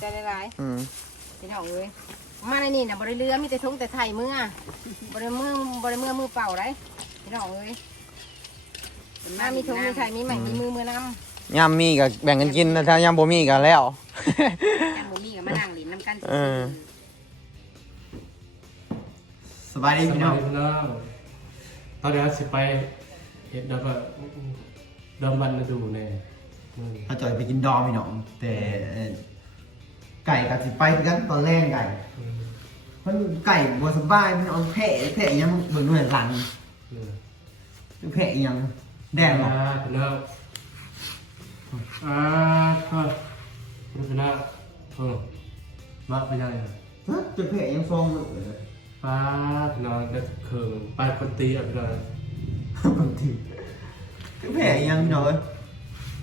ใจหลายอืมๆพี่น้องเอ้ยมาในนี่น่ะบ่ได้เรือมีแต่ทงแต่ไทยมือบ่ได้มือบ่ได้มือมือเปล่าได้พี่น้องเอ้ยมามีทงมีไทยมีใหม่มีมือมือนำยามมีก็แบ่งกันกินนะถ้ายามบ่มีก็แล้วกันบ่มีก็มานั่งหลินน้ำกันเออ สบายดีสพี่บาน้อยงดีพี่น้องตอนนี้สิไปเห็ดแล้วก็ดำบันมาดูแน่มื้อนี้ เขาจอยไปกินดอมพี่น้องแต่เอ่อ ไก่กับสิไปคือกันตอนแรกไก่อืมมันไก่บ่สบายพี่น้องแผลแผลยังเบิ่งด้วยหลังนี่แผลยังแดงบ่อ่าพี่น้องอ่าพ่อพี่น้องเออมาไปยังไงฮะจนแผลยังฟองอยู่เลยป้าพี่น้องจะเคืองไปคนตีอะพี่น้องบางทีแผลยังพี่น้องเอ้ย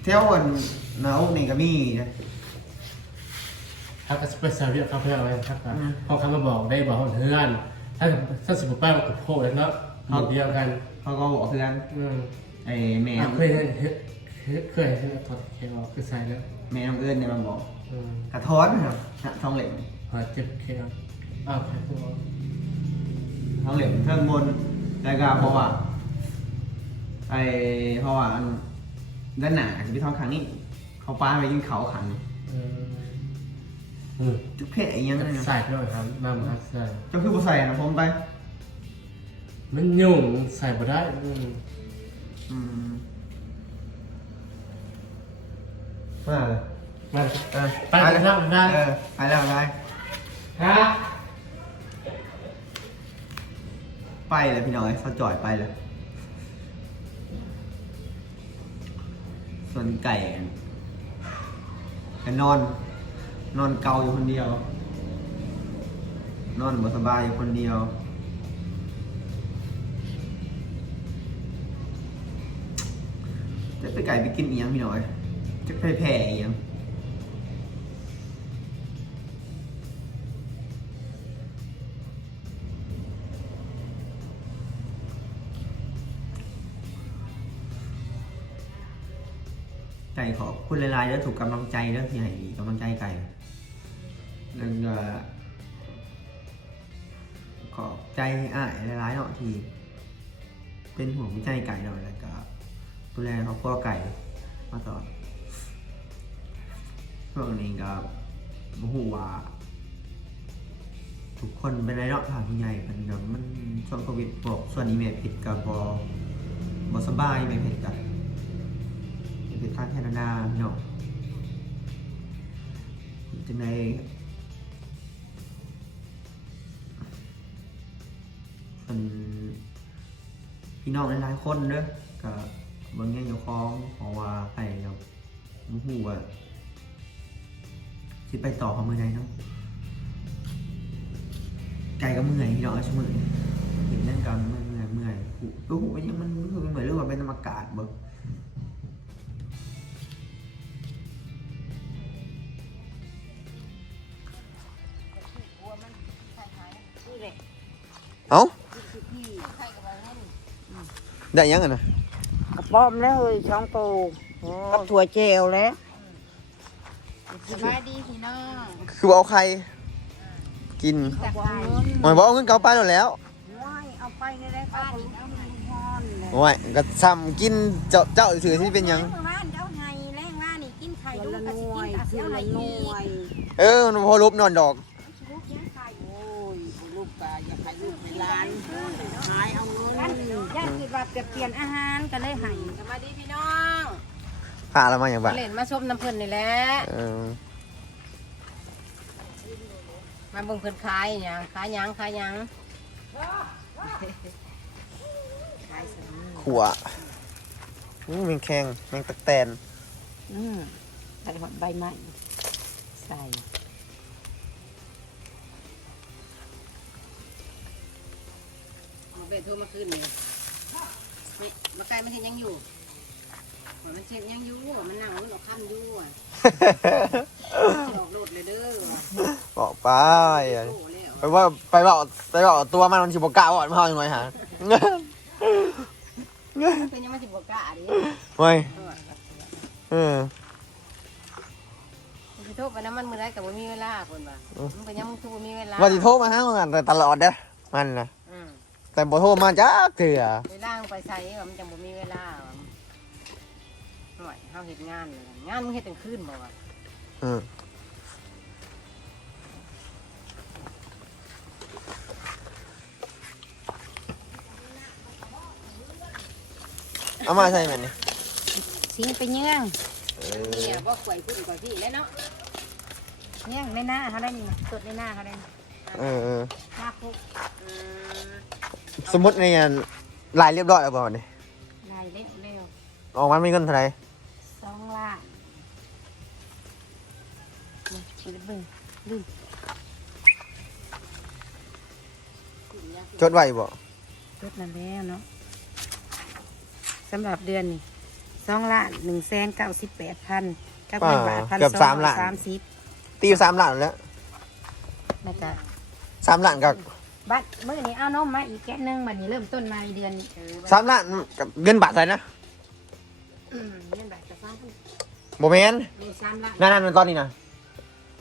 แถววันหน้าอกนี่ก็มีนะ ถ้าก็ไปซาเวียครับเพื่อนอะไรครับอืมพอเขามาบอกได้บอกเพื่อนถ้าถ้าสิบป้ามันกับโพดแล้วเนาะหมู่เดียวกันเขาก็บอกเพื่อนอืมไอ้แม่อะเคยเห็นเห็นเห็นเคยเห็นถอดเคออกคือใส่แล้วแม่น้องเอิญเนี่ยมันบอกอืมกระท้อนครับทองเหล็กหาเจ็บเคออ้าวใครพูดว่าทองเหล็กเทิงบนแล้วก็เพราะว่าไอ้เพราะว่าอันด้านหน้าที่พี่ทองขังนี่เขาป้าไปยิงเขาขัง เอออืมจุกเพะยังไงนะใส่ด้วยครับมามาใส่เจ้าคือผู้ใส่นะผมไป มันยุ่งใส่บ่ได้อืมอืมมาเลยมาเออไปกันแล้วนะเออไปแล้วไปฮะไปเลยพี่น้อยเขาจ่อยไปเลยส่วนไก่ก็นอน นอนเกาอยู่คนเดียว นอนบ่สบายอยู่คนเดียว จะไปไก่ไปกินอียังพี่น้อย จะไปแผ่อียังไก่ขอคุณลายๆแล้วถูกกำลังใจเรื่องที่ให้กำลังใจไก่ แล้วก็ขอบใจอ้ายหลายๆเนาะที่ เป็นห่วงใจไก่เราแล้วก็ดูแลครอบครัวไก่มาตลอดช่วงนี้ก็บ่ฮู้ว่าทุกคนเป็นไรเนาะทางผู้ใหญ่มันก็มันช่วงโควิดพวกส่วนอีเมลผิดกับบอบสบายไม่ผิดกับเป็นทางแคนาดาเนาะจังใน เป็นพี่น้องหลายๆคนเด้อกับบางแง่ยกคล้องเพราะว่าไปเนาะมูฮูว่าสิไปต่อของมือไหนเนาะไก่ก็เมื่อยพี่น้องชั่วโมงเห็นเรื่องการเมื่อยเมื่อยเมื่อยหูก็หูมันยังมันรู้สึกเหมือนเรื่องว่าเป็นอากาศบ่เอ้า ที่ไทยกับเราเนี่ย ได้ยังไงนะกระป้อมแล้วเฮ้ยช่องโตกับถั่วเจลแล้วสบายดีพี่น้องคือเอาใคร กินจากไทยหมายบอกเอาเงินเก่าไปหมดแล้วว้ายเอาไปในได้ก็คนเอาไปทอนเลยโอ้ยก็ซ้ำกินเจ้าเจ้าถือที่เป็นหยังเมื่อวานเจ้าไห้แรงว่านี่กินไข่คนลูกละกะหสิน่วกินยกะสิคนเอาไหนละหอีน่วกยเออมันพอรูปนอนดอก ลูกยังไข่โอ้ยลูกกาอย่าให้ลูกเป็นล้านหายเอาเงิ ย่านนย่านคือว่าจะเปลี่ยนอาหารก็เลยให้สบายดีพี่น้องพาเรามาอย่างบ้ามาเล่นมาชมน้ำเพิ่นนี่แหละเออมาเบิ่งเพิ่นขายหยังขายหยังขายหยังขายสามีขัวอู้แมงแคงแมงตะแตนอืมใส่หอดใบไม้ใส่เอาเบ็ดโทรมาคืนนี่ไม่ มาไกลมันเห็นยังอยู่ว่ามันเช็ดยังอยู่ว่ามันนั่งมันออกค่ำอยู่อะออกโลดเลยเด้อว่ะบอกไปโอ้แล้วไปว่าไปบอกไปบอกตัวมันมันชิบกล้าบอกมันเฮาอย่างไรฮะมันเป็นยังไม่สิบกว่ากะดิไม่เออมันจะโทษไปน้ำมันมือได้กับบ่มีเวลาคนว่ามึงไปยังมึงทุกบ่มีเวลาว่าสิโทรมาหามันแต่ตลอดเด้อมันนะอืม แต่บ่โทรมาจ้าเถื่อเวลามึงไปใส่ว่ามันจังบ่มีเวลาว่าหน่อยเฮาเฮ็ดงานเลยงานมึงเฮ็ดกลางคืนบ่วะอืมเอามาใส่มันนี่สิงไปเยื่องเนี่ยบ่ข่อยพุ่นกว่าพี่แล้วเนาะเยื่องในหน้าเขาได้นี่สดในหน้าเขาได้นี่เออเออ หน้าพุกอืม สมมติในงานลายเรียบร้อยแล้วบ่นี่ลายเร็วเร็วออกมามีเงินเท่าไหร่สองล้านมาดูดิเบิ่งดูจดไว้บ่รถนั่นแล้วเนาะสำหรับเดือนนี่สองล้านหนึ่งแสนเก้าสิบแปดพันกับเงินบาทพันเกือบสองสามล้านสามสิบตีสามล้านแล้วแล้วก็สามล้านกับ บัตรมื่อนี้เอานมมาอีกแก้วหนึงบัดนี้เริ่มต้นมาเดือนนี้สามล้านกับเงินบาทเท่าไหร่นะอืมเงินบาทจะสามพันบ่แม่นมีสามล้านนั่นนั่นตอนนี้นะ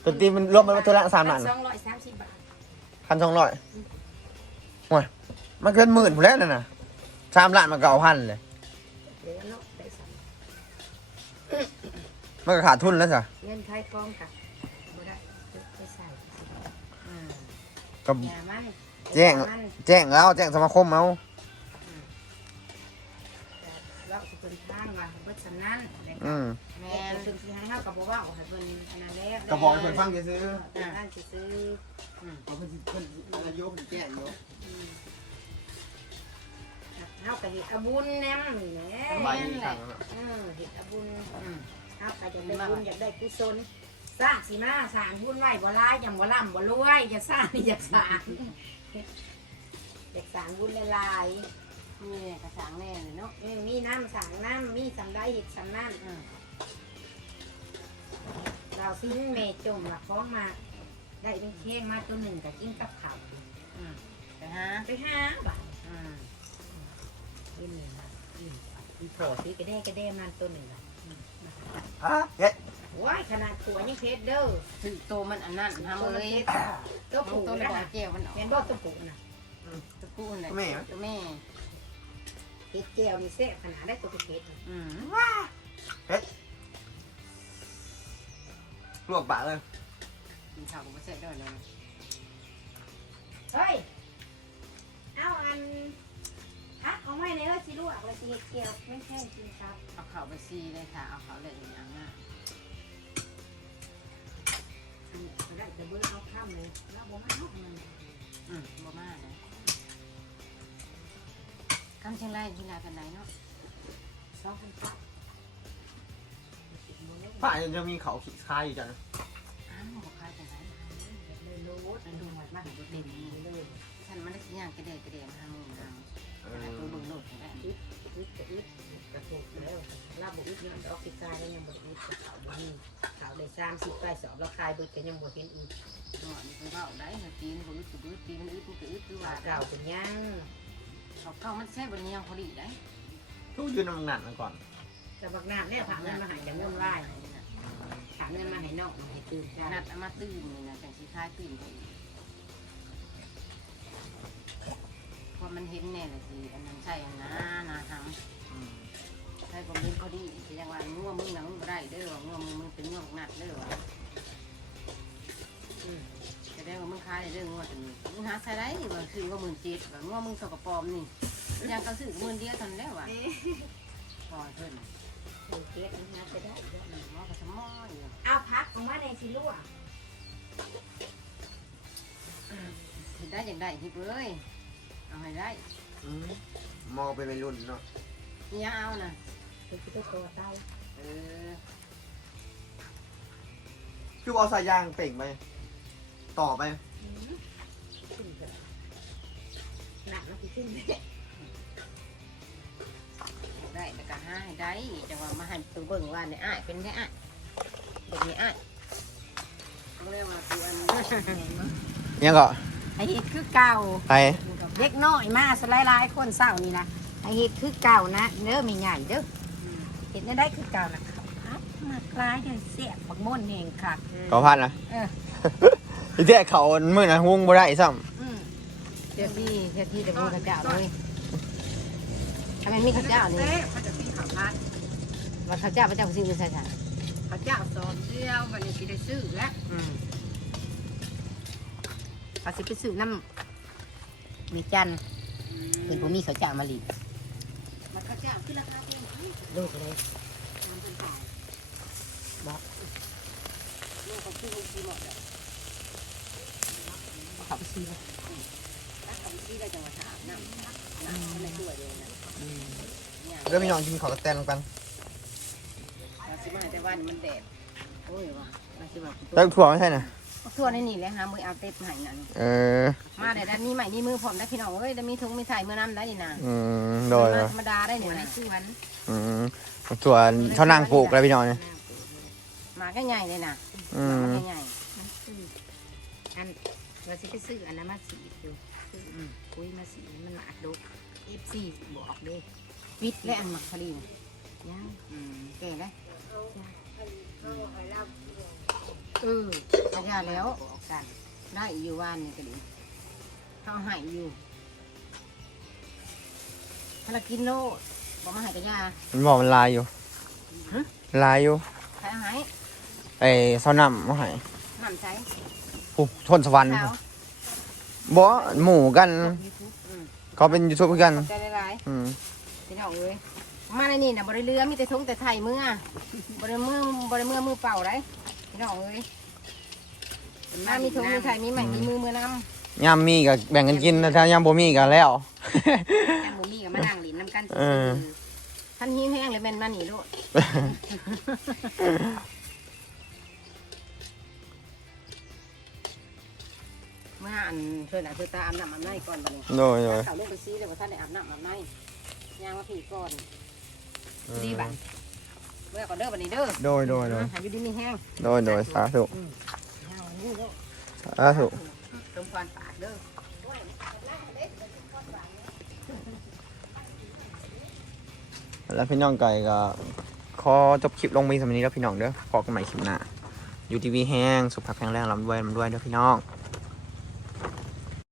ตัวตีมันรวมมันเท่าไหร่สามล้านสองร้อยสามสิบบาทพันสองร้อยโอ้ยมันเกินหมื่นผู้แล้วนั่นน่ะสามล้านมันก็เอาพันเลย เดี๋ยวเนาะได้สามมันก็ขาดทุนแล้วสิเงินไทยกองกับบ่ได้ไปใส่อืมก็อย่ามัน แจ้งอย่ามันแจ้งแล้วแจ้งสมาคมเอาเราสิเป็นทางว่าให้เบิดสำนั้นแล้วอืมแม่นถึงสิให้เฮากับบ่เว้าให้เพิ่นอันนั้นแล้วก็บอกให้เพิ่นฟังซื้อแต่ท่านสิซื้อเพิ่นเพิ่นนายกแจ้งอยู่เฮาก็เฮ็ดอาบุญแนำนี่แหละสบายดีครับเออเฮ็ดอาบุญอืมเฮาก็จะได้บุญอยากได้กุศลสร้างสิมาสร้างบุญไว้บ่หลายจังบ่ร่ำบ่รวยอยากสร้างนี่อยากสร้าง อยากสร้างบุญหลายๆนี่กระสังแน่เลยเนาะอืมมีน้ำสางน้ำมีสำได้เห็ดสำนั่นอืมเราซิ้นเมจมละฟ้องมา ได้เป็นเค้กมาตัวหนึ่งกับกินกับข้าวอืมไปหาไปห้าบาทอืมกินเลยนะกินกินโผล่ซื้อกระเด้กระเด้มันตัวหนึ่งอะ ฮะเฮ็ดว้าย ขนาดผัวยังเพชรเด้อถึงโตมันอันนั้นทำตัวเลเพยชรตัวผูผูตัวนะเลยบ่คะเจียวมันออกแม่นบ่ตัวผูนะตะกู้น่ะตัวแม่ไหมตัวแม่เพชรแก้วนี่แซ่บขนาดได้ตัวเพชรอืมลวกปากเลยกินข้าวก็บ่ใช่ด้วยเลยเฮ้ยเอาอันพักเอาไว้ในเออสิลวกเลยสิเฮ็ดแก้วไม่ใช่กินครับเอาข้าวไปซีเลยค่ะเอาข้าวเลยอีกอย่างน่ะอัน นี้ก็ได้แต่เบอร์เอาข้ามเลยแล้วบ่มาเอามันอืมบ่มาเลยกำเชียงรายกินอะไรกันไหนเนาะสองพันบาทฝ่ายจะมีเขาขีดคายอยู่จ้ะนะอ้าวบ่ขายกันไหนเลยโลดอันดูหมดมากเด่นเลยฉันมันได้สิย่างกระเดะกระเดะมาหามึงเอาแต่ตัวเบิ่งโลดให้ได้ อึดอึดอึดกระถูกแล้วลาบบอึดนี่ยออกซิกายแล้วยังบ่อึดขาวบ่มีขาวได้สามสิบใต้สอบแล้วคายเบิดก็ยังบ่เห็นอึดตัวนี้ไปเว้าได้ถ้าตีนบ่อึดก็บ่อึดตีนมันอึดมันก็อึดคือว่าเก่าเป็นยังเขาเก่ามันแซ่บบ่ยังพอดีได้ทุกยืนน้ำหนักมันก่อนจะบักน้ำเนี่ยผ่าเงินมาหายจากเงินไหวผ่าเงินมาให้นอกให้ตื่นกันนัดมาตื่นนี่นะจังสิคายตื่นไป อีกเพราะมันเห็นแน่เลยสิอันนั้นใช่อันนะนาทำใช่ผมเห็นพอดีสิยังว่างัวมึงหนังบ่ได้เด้อว่างัวมึงมึงเป็นงัวหนักเด้อว่าอืมแสดงว่ามึงคายได้เด้องัวตัวนี้มึงหาใส่ได้ว่าคือว่ามึงเจ็ดว่างัวมึงสกปรกนี่ยังก็ซื้อมื่นเดียวเทานนแล้วว่ะพอเพิ่นเก็บนะจะได้อืมงัวก็สมออยู่เอาพักออกมาในสิลูกเห็นได้อย่างได้ฮิบเอ้ย เอาให้ได้อืมมองเป็นวัยรุ่นเนาะนี่ยังเอานะเป็นตัวโตเต้าเออคือเอาสายยางเป่งไป ต่อไปขึ้นกันหนักมันขึ้นเลยได้แล้วก็ให้ได้จังว่ามาให้ตัวเบิ่งว่าเนี่ยอ้ายเป็นไงอ้ายเป็นไงอ้ายเขาเรียกว่าตัวอันนี้ยังก็ ไอเห็ดคือเก่า ไปเด็กน้อยมาสลายลายๆคนเศร้านี่นะไอเห็ดคือเก่านะเด้อมีใหญ่เด้อเห็ดได้คือเก่านะครับมากคล้ายเด้อแซ่บบักม่วนเองค่ะเขาพันนะเอออีเจ๊เขามื่อนะฮุ้งบ่ได้ซ้อืมเจ้าที่เจ้าที่แต่มีข้าวเจ้าเลยทำไมมีข้าวเจ้านี่เอ๊ะเขาจะกินข้าวผัดว่าข้าวเจ้าพระเจ้าซื้อใส่ใส่ข้าวเจ้าซอนเดียววันนี้สิได้ซื้อแล้ว อืมเขาสิไปซื้อน้ำมีจันทร์เป็นผู้มีข้าวเจ้ามาลีมันข้าวเจ้าขึ้นราคาเพิ่มลูกเลยน้ำเป็นฝ่ายบอกลูกเขาซื้อลูกซื้อหมดเลยเขาไปซื้อนะถ้าเขาซื้อได้จังหวัดถามน้ำน้ำเขาไม่ช่วยเลยนะเนี่ยำเรื่องพี่น้องกินข้าวกระแตนกันเราซื้อมาแต่วันมันแดดโอ้ยว่ะเราซื้อมาแล้วถั่วไม่ใช่น่ะ ทั่วในนี่เลยฮะมือเอาเต็มใหายนั่นเออมาได้ด้านนี้ใหม่นี่มือผมได้พี่น้องเอ้ยได้มีถุงมีใส่มือน้ำได้นี่นะอืมโดยมาธรรมดาได้หัเนี่วยในนะสวนอืมถั่วเท่านางปลูกแล้วพี่น้องเนี่ยมาก็ใหญ่เลยนะอืมมาก็ใหญ่มันซื้ออันเราสิไปซื้ออันนั้นมาสีคือซื้ออืมคุยมาสีมันหนักดกเอฟซีบอกเด้วิทย์และอันมักคลีนยังอืมแก่ได้ เออขยาแล้วบอกกัน ได้อยู่ว่านนี่ก็ดีเขาใหายอยู่ถ้าเรากินโลดบอกมาใหายกระยามันบอกมันลายอยู่ฮะลายอยู่ใครเอาใหายไอ้เสาน้ำมาให้น้ำใช้ผู้ทนสวรรค์เช้าบ่หมู่กันยูทูบอืมเขาเป็นยูทูบกัน ใจหลายอืมๆพี่น้องเอ้ยมาในนี่นะบริเรือมีแต่ทงแต่ไทยเมื่อบริเมื่อบริเมื่อมือเปล่าได้ พี่น้องเอ้ยมามีทงมีไทยมีใหม่มีมือมือน้ำยามมีก็แบ่งกันกินถ้ายามบ่มีก็แล้วแอมบ่มีกับมานั่งหลินน้ำกันเออ ท่านหิ้วแห้งเลยเป็นมาหนีโลดเมื่ออันเชิญหน้าเชิญตาอาบน้ำอาบในก่อนบัดนี้โดยโดยเขาลงไปซีเลยว่าท่านได้อาบน้ำอาบในยางมาผีก่อนดีบัด เมื่อก่อนเด้อบัดนี้เด้อโดยโดยโดยหาอยู่ดีมีแห้งโดยโดยสาธุยางวันนี้เด้อสาธุต้มควันปากเด้อแล้วพี่น้องไก่ก็ขอจบคลิปลงมีสำนี้แล้วพี่น้องเด้อพอกันใหม่คลิปหน้าอยู่ทีวีแห้งสุขภาพแข็งแรงลำด้วยลำด้วยเด้อพี่น้อง